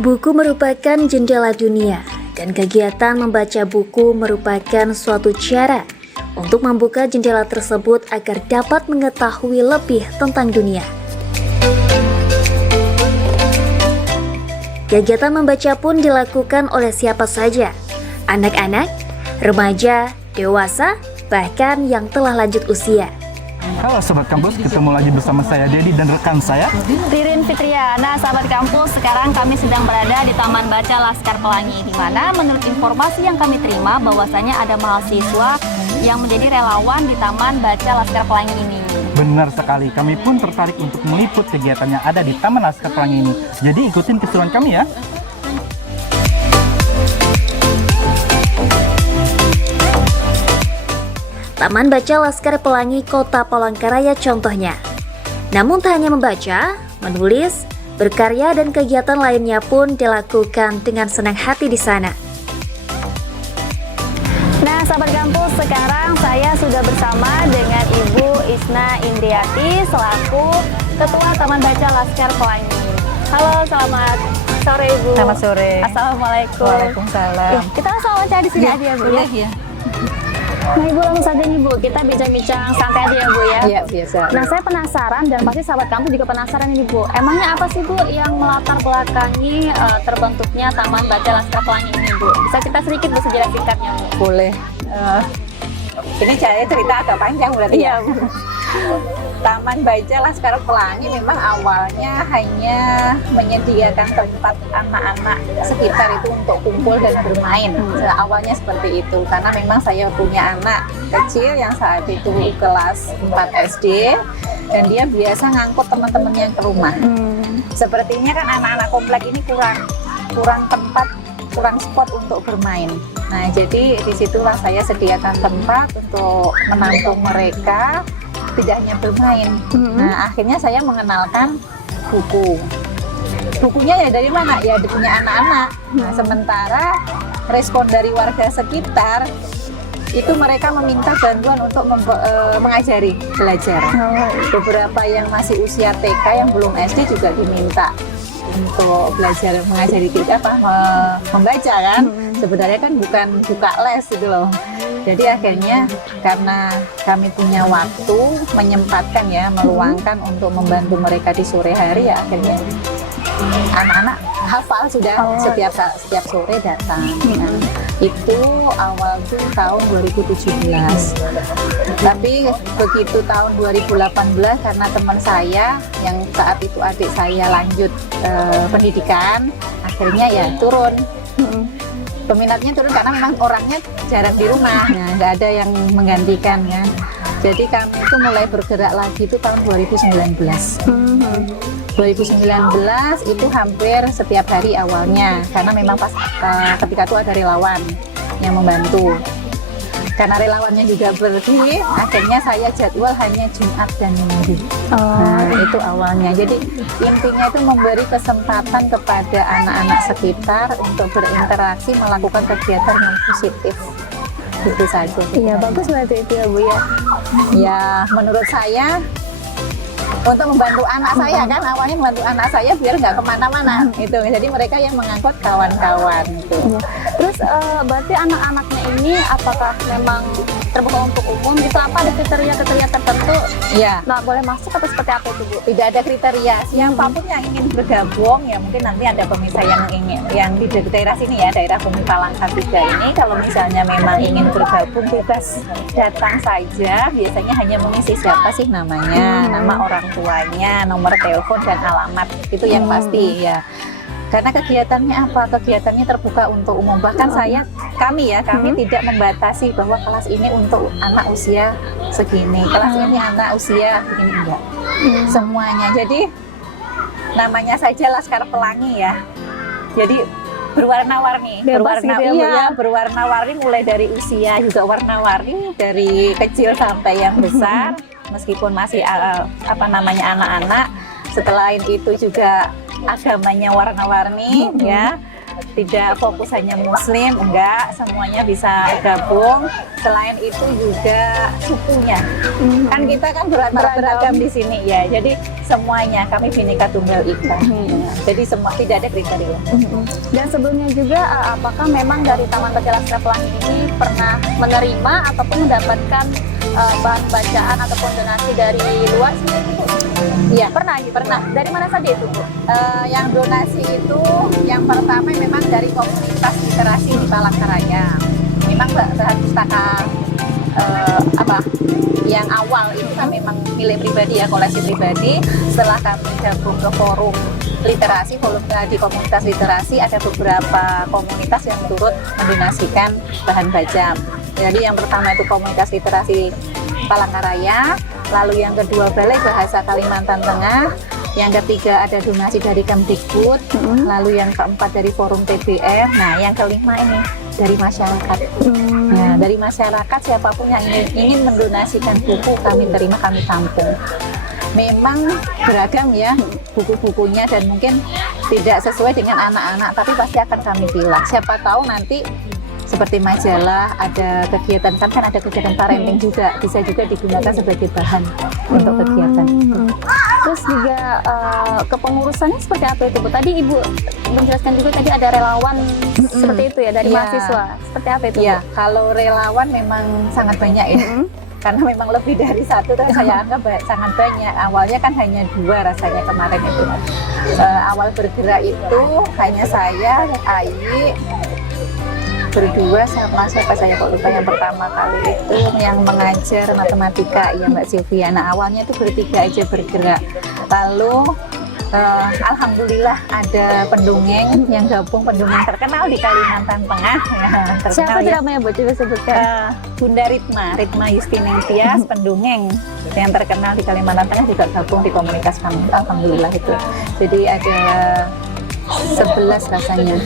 Buku merupakan jendela dunia, dan kegiatan membaca buku merupakan suatu cara untuk membuka jendela tersebut agar dapat mengetahui lebih tentang dunia. Kegiatan membaca pun dilakukan oleh siapa saja, anak-anak, remaja, dewasa, bahkan yang telah lanjut usia. Halo Sobat Kampus, ketemu lagi bersama saya Dedi dan rekan saya Ririn Fitriana. Sahabat kampus, sekarang kami sedang berada di Taman Baca Laskar Pelangi, di mana menurut informasi yang kami terima bahwasanya ada mahasiswa yang menjadi relawan di Taman Baca Laskar Pelangi ini. Benar sekali, kami pun tertarik untuk meliput kegiatan yang ada di Taman Laskar Pelangi ini. Jadi ikutin keseruan kami ya. Taman Baca Laskar Pelangi Kota Palangkaraya contohnya. Namun tak hanya membaca, menulis, berkarya dan kegiatan lainnya pun dilakukan dengan senang hati di sana. Nah, sahabat kampus, sekarang saya sudah bersama dengan Ibu Isna Indriati selaku Ketua Taman Baca Laskar Pelangi. Halo, selamat sore Ibu. Selamat sore. Assalamualaikum. Waalaikumsalam. Kita langsung wawancara di sini aja ya Bu. Boleh ya? Nah Ibu, langsung saja nih Bu, kita bincang-bincang santai aja ya Bu ya. Iya, biasa. Nah, saya penasaran dan pasti sahabat kampus juga penasaran ini Bu. Emangnya apa sih Bu yang melatar belakangi terbentuknya Taman Baca Laskar Pelangi ini Bu? Bisa cerita sedikit Bu sejarah singkatnya Bu? Boleh. Ini saya cerita agak panjang berarti ya. Bu. Taman Baca Laskar Pelangi memang awalnya hanya menyediakan tempat anak-anak sekitar itu untuk kumpul dan bermain. Awalnya seperti itu, karena memang saya punya anak kecil yang saat itu kelas 4 SD dan dia biasa ngangkut teman-temannya ke rumah. Sepertinya kan anak-anak komplek ini kurang tempat, kurang spot untuk bermain. Nah, jadi disitulah saya sediakan tempat untuk menampung mereka, tidak hanya bermain. Nah, akhirnya saya mengenalkan buku. Bukunya ya dari mana? Ya punya anak-anak. Nah, sementara respon dari warga sekitar itu mereka meminta bantuan untuk mengajari belajar. Beberapa yang masih usia TK yang belum SD juga diminta untuk belajar mengajari kita membaca kan. Sebenarnya kan bukan buka les gitu loh. Jadi akhirnya karena kami punya waktu menyempatkan ya, meluangkan untuk membantu mereka di sore hari, ya akhirnya anak-anak hafal sudah setiap sore datang. Nah, itu awal tuh tahun 2017. Tapi begitu tahun 2018 karena teman saya yang saat itu adik saya lanjut pendidikan, akhirnya ya turun. Peminatnya turun karena memang orangnya jarang di rumah, nah, nggak ada yang menggantikan ya. Jadi kami itu mulai bergerak lagi itu tahun 2019. 2019 itu hampir setiap hari awalnya, karena memang pas ketika itu ada relawan yang membantu. Karena relawannya juga pergi, akhirnya saya jadwal hanya Jumat dan Minggu. Nah, itu awalnya. Jadi intinya itu memberi kesempatan kepada anak-anak sekitar untuk berinteraksi, melakukan kegiatan yang positif. Itu saja. Iya, bagus berarti itu ya Bu ya. Ya, menurut saya untuk membantu anak saya kan, awalnya membantu anak saya biar nggak kemana-mana gitu. Jadi mereka yang mengangkut kawan-kawan gitu. Terus berarti anak-anaknya ini apakah memang terbuka untuk umum gitu? Apa ada kriteria-kriteria tertentu? Ya, Nah, boleh masuk atau seperti apa itu Bu? tidak ada kriteria. Siapapun yang ingin bergabung, ya mungkin nanti ada pemirsa yang di daerah sini ya, daerah Bumi Palangka 3 ini, kalau misalnya memang ingin bergabung bebas datang saja. Biasanya hanya mengisi siapa sih namanya, nama orang tuanya, nomor telepon dan alamat, itu yang pasti ya. Karena kegiatannya apa? Kegiatannya terbuka untuk umum. Bahkan kami tidak membatasi bahwa kelas ini untuk anak usia segini, kelas ini anak usia begini, enggak. Semuanya. Jadi namanya saja Laskar Pelangi ya. Jadi berwarna-warni, berwarna-warni mulai dari usia juga warna-warni, dari kecil sampai yang besar, meskipun masih anak-anak. Setelah itu juga agamanya warna-warni ya. tidak fokus hanya muslim, enggak, semuanya bisa gabung. Selain itu juga sukunya, kan kita kan beragam di sini ya, jadi semuanya kami Bhinneka Tunggal Ika. Jadi semua tidak ada kriteria. Dan sebelumnya juga apakah memang dari Taman Baca Laskar Pelangi ini pernah menerima ataupun mendapatkan bahan bacaan ataupun donasi dari luar sini, Bu? Iya, Pernah gitu? Pernah. Dari mana saja itu, Bu? yang donasi itu yang pertama memang dari komunitas literasi di Palangkaraya. Memang bahan pustaka yang awal itu kan memang milik pribadi ya, koleksi pribadi. Setelah kami gabung ke forum literasi, di komunitas literasi ada beberapa komunitas yang turut mendonasikan bahan baca. Jadi yang pertama itu komunitas literasi Palangkaraya, lalu yang kedua Balai Bahasa Kalimantan Tengah, yang ketiga ada donasi dari Kemdikbud, lalu yang keempat dari forum TBM, nah yang kelima ini dari masyarakat. Nah, dari masyarakat siapapun yang ingin mendonasikan buku kami terima, kami tampung. Memang beragam ya buku-bukunya dan mungkin tidak sesuai dengan anak-anak, tapi pasti akan kami pilih. Siapa tahu nanti seperti majalah, ada kegiatan kan ada kegiatan parenting juga, bisa juga digunakan sebagai bahan untuk kegiatan. Terus juga kepengurusannya seperti apa itu, Bu? Tadi Ibu menjelaskan juga tadi ada relawan seperti itu ya dari mahasiswa. Seperti apa itu, Ya, Bu? kalau relawan memang sangat banyak ya. Karena memang lebih dari satu, dan saya anggap sangat banyak. Awalnya kan hanya 2 rasanya kemarin itu. Awal bergerak itu hanya saya, Ayi, berdua sama siapa saya kok lupa, yang pertama kali itu yang mengajar matematika ya Mbak Sylvia. Nah awalnya itu bertiga aja bergerak, lalu alhamdulillah ada pendongeng yang gabung, pendongeng terkenal di Kalimantan Tengah ya, terkenal. Siapa ya. namanya, Bu? Coba sebutkan. Bunda Ritma Justineng Tias, pendongeng yang terkenal di Kalimantan Tengah juga gabung di komunitas kami, alhamdulillah itu. Jadi ada 11 rasanya,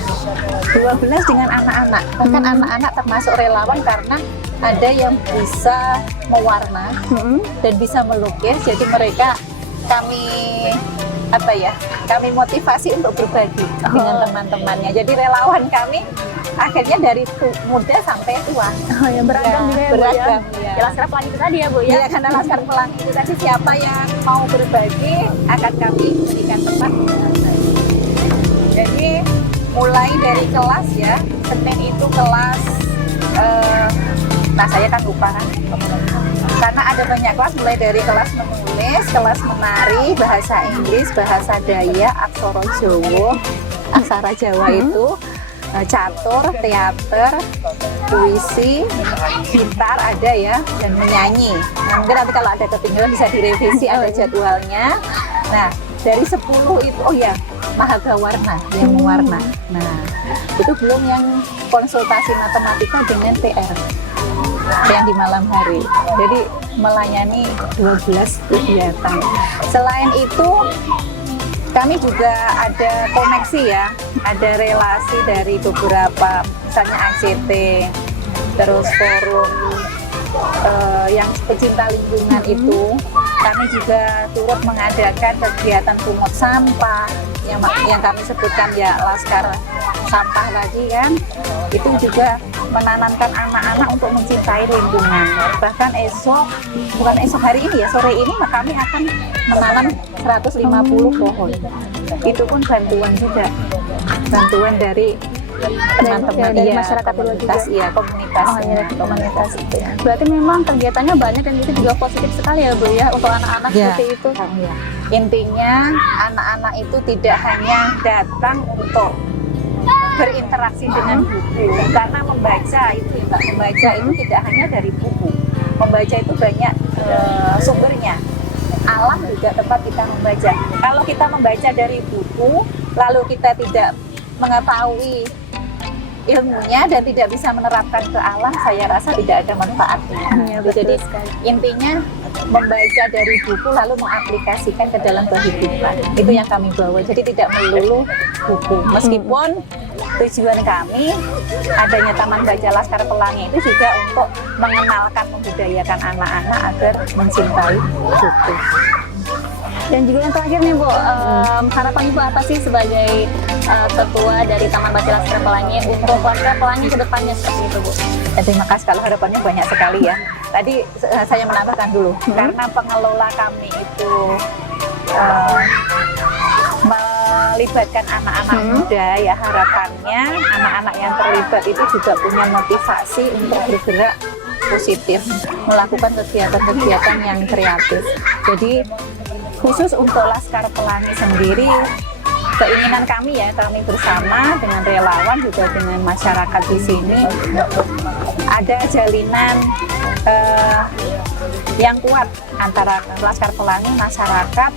12 dengan anak-anak, bahkan anak-anak termasuk relawan karena ada yang bisa mewarna dan bisa melukis, jadi mereka kami motivasi untuk berbagi dengan teman-temannya. Jadi relawan kami akhirnya dari muda sampai tua. Oh ya, beragam juga ya, Bu, beragam ya. ya. Laskar Pelangi itu tadi ya, Bu ya. Iya, karena Laskar Pelangi itu tadi siapa yang mau berbagi akan kami berikan tempat untuk berbagi. Jadi mulai dari kelas ya, Senin itu kelas, nah saya kan lupa kan, karena ada banyak kelas, mulai dari kelas menulis, kelas menari, bahasa Inggris, bahasa Dayak, aksara Jawa, aksara Jawa itu, catur, teater, puisi, gitar ada ya, dan menyanyi. Nah, mungkin nanti kalau ada ketinggalan bisa direvisi, ada jadwalnya. Nah dari 10 itu, oh ya, Mahaga Warna yang mewarna. Nah itu belum yang konsultasi matematika dengan PR yang di malam hari. Jadi melayani 12 kegiatan. Selain itu kami juga ada koneksi ya, ada relasi dari beberapa, misalnya ACT, terus forum yang pecinta lingkungan itu. Kami juga turut mengadakan kegiatan pungut sampah yang kami sebutkan ya Laskar Sampah tadi kan. Itu juga menanamkan anak-anak untuk mencintai lingkungan. Bahkan bukan esok hari ini ya, sore ini kami akan menanam 150 pohon. Itu pun bantuan juga, bantuan dari teman-teman dari ya, masyarakat komunitas ya, komunitas. Oh iya, komunitas itu ya. Berarti memang kegiatannya banyak dan itu juga positif sekali ya, Bu ya, untuk anak-anak Ya, seperti itu. ya. Intinya anak-anak itu tidak hanya datang untuk berinteraksi dengan buku, karena membaca itu ya Mbak, membaca itu tidak hanya dari buku, membaca itu banyak sumbernya. Alam juga tempat kita membaca. Kalau kita membaca dari buku lalu kita tidak mengetahui ilmunya dan tidak bisa menerapkan ke alam, saya rasa tidak ada manfaatnya. Ya, betul Jadi sekali. intinya membaca dari buku lalu mengaplikasikan ke dalam kehidupan, itu yang kami bawa. Jadi tidak melulu buku, meskipun tujuan kami adanya Taman Baca Laskar Pelangi itu juga untuk mengenalkan, membudayakan anak-anak agar mencintai buku. Dan juga yang terakhir nih, Bu, harapan Ibu apa sih sebagai Ketua dari Taman Baca Laskar Pelangi untuk warga Pelangi ke depannya seperti itu, Bu? Terima kasih, kalau harapannya banyak sekali ya. Tadi saya menambahkan dulu, karena pengelola kami itu melibatkan anak-anak muda, ya harapannya anak-anak yang terlibat itu juga punya motivasi untuk bergerak positif, melakukan kegiatan-kegiatan yang kreatif. Jadi khusus untuk Laskar Pelangi sendiri, keinginan kami ya, kami bersama dengan relawan juga dengan masyarakat di sini ada jalinan yang kuat antara Laskar Pelangi, masyarakat,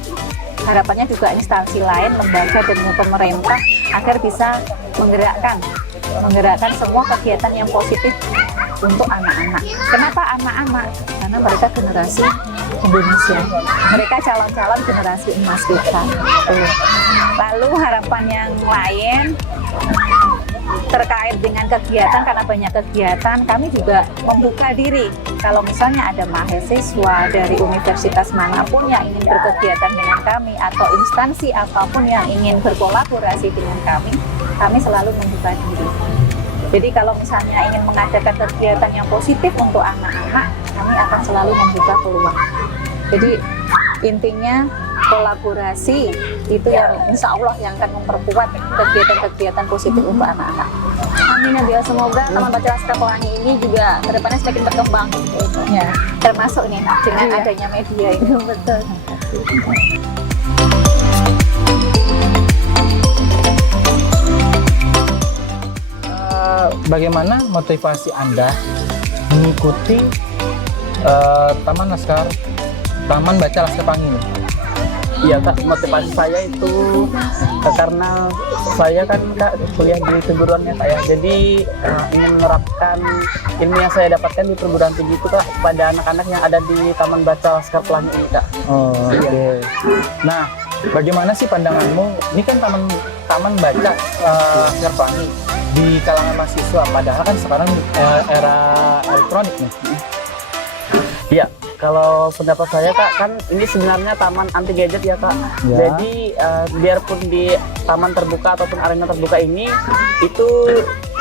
harapannya juga instansi lain, lembaga dan pemerintah agar bisa menggerakkan semua kegiatan yang positif untuk anak-anak. Kenapa anak-anak? Karena mereka generasi Indonesia, mereka calon-calon generasi emas kita. Lalu harapan yang lain terkait dengan kegiatan, karena banyak kegiatan, kami juga membuka diri. Kalau misalnya ada mahasiswa dari universitas manapun yang ingin berkegiatan dengan kami atau instansi apapun yang ingin berkolaborasi dengan kami selalu membuka diri. Jadi kalau misalnya ingin mengadakan kegiatan yang positif untuk anak-anak, kami akan selalu membuka peluang. Jadi intinya kolaborasi itu yang insya Allah yang akan memperkuat kegiatan-kegiatan positif untuk anak-anak. Amin ya Bia, semoga Taman Baca Laskar Pelangi ini juga kedepannya semakin berkembang. Ya, termasuk nih dengan adanya media ini. Betul. Bagaimana motivasi Anda mengikuti Taman Baca Laskar Pelangi ini? Iya Kak, motivasi saya itu karena saya kan Kak kuliah di perguruan ya Kak ya. Jadi ingin menerapkan ilmu yang saya dapatkan di perguruan tinggi itu Kak pada anak-anak yang ada di Taman Baca Laskar Pelangi ini Kak. Oh, oke. Nah, bagaimana sih pandanganmu? Ini kan Taman Baca Laskar Pelangi di kalangan mahasiswa, padahal kan sekarang era elektronik nih. Iya, kalau pendapat saya Kak, kan ini sebenarnya taman anti gadget ya Kak. Ya. Jadi biarpun di taman terbuka ataupun arena terbuka ini itu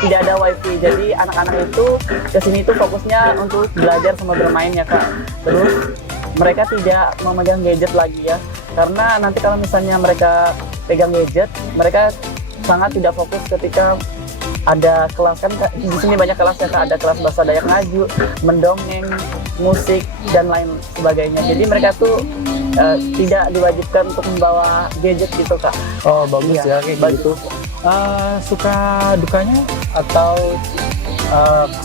tidak ada wifi, jadi anak-anak itu kesini itu fokusnya untuk belajar sama bermain ya Kak. Terus mereka tidak memegang gadget lagi ya, karena nanti kalau misalnya mereka pegang gadget, mereka sangat tidak fokus ketika ada kelas, kan di sini banyak kelas ya Kak, ada kelas bahasa Dayak Ngaju, mendongeng, musik dan lain sebagainya. Jadi mereka tuh tidak diwajibkan untuk membawa gadget gitu Kak. Oh bagus Iya, ya kayak bagus. gitu. Suka dukanya atau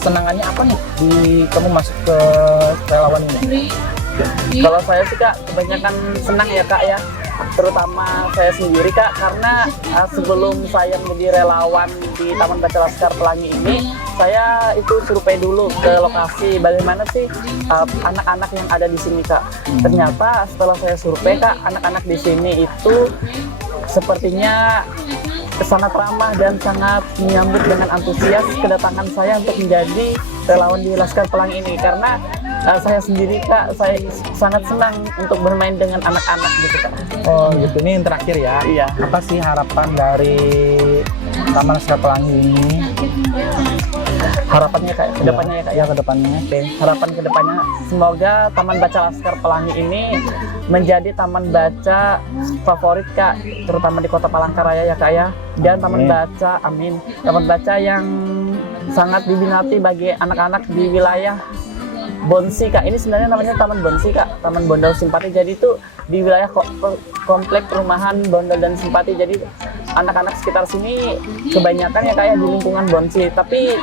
kesenangannya apa nih di kamu masuk ke relawan ini? Kalau saya sih Kak kebanyakan senang ya Kak ya, terutama saya sendiri Kak, karena sebelum saya menjadi relawan di Taman Baca Laskar Pelangi ini, saya itu survei dulu ke lokasi bagaimana sih anak-anak yang ada di sini Kak. Ternyata setelah saya survei Kak, anak-anak di sini itu sepertinya sangat ramah dan sangat menyambut dengan antusias kedatangan saya untuk menjadi relawan di Laskar Pelangi ini, karena saya sendiri Kak, saya sangat senang untuk bermain dengan anak-anak gitu Kak. Oh gitu, ini yang terakhir ya. Iya. Apa sih harapan dari Taman Laskar Pelangi ini? Harapannya Kak, kedepannya ya Kak. Ya kedepannya. Oke, harapan kedepannya semoga Taman Baca Laskar Pelangi ini menjadi taman baca favorit Kak, terutama di Kota Palangkaraya ya Kak ya. Dan taman baca, amin, taman baca yang sangat diminati bagi anak-anak di wilayah Bonsi Kak. Ini sebenarnya namanya Taman Bonsi Kak, Taman Bondol Simpati. Jadi itu di wilayah komplek perumahan Bondol dan Simpati. Jadi anak-anak sekitar sini kebanyakan ya Kak ya di lingkungan Bonsi. Tapi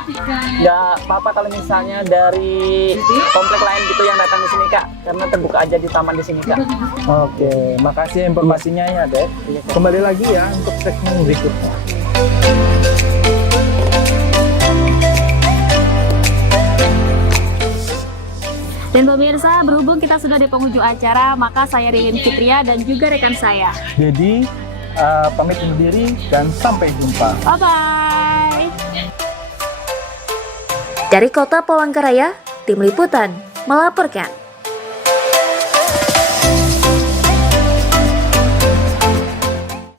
nggak apa-apa kalau misalnya dari komplek lain gitu yang datang di sini Kak, karena terbuka aja di taman di sini Kak. Oke, makasih informasinya ya Dek. Kembali lagi ya untuk segmen berikutnya. Dan pemirsa, berhubung kita sudah di penghujung acara, maka saya Rilin Fitria dan juga rekan saya. Jadi pamit undur diri dan sampai jumpa. Bye-bye! Dari Kota Palangkaraya, Tim Liputan melaporkan.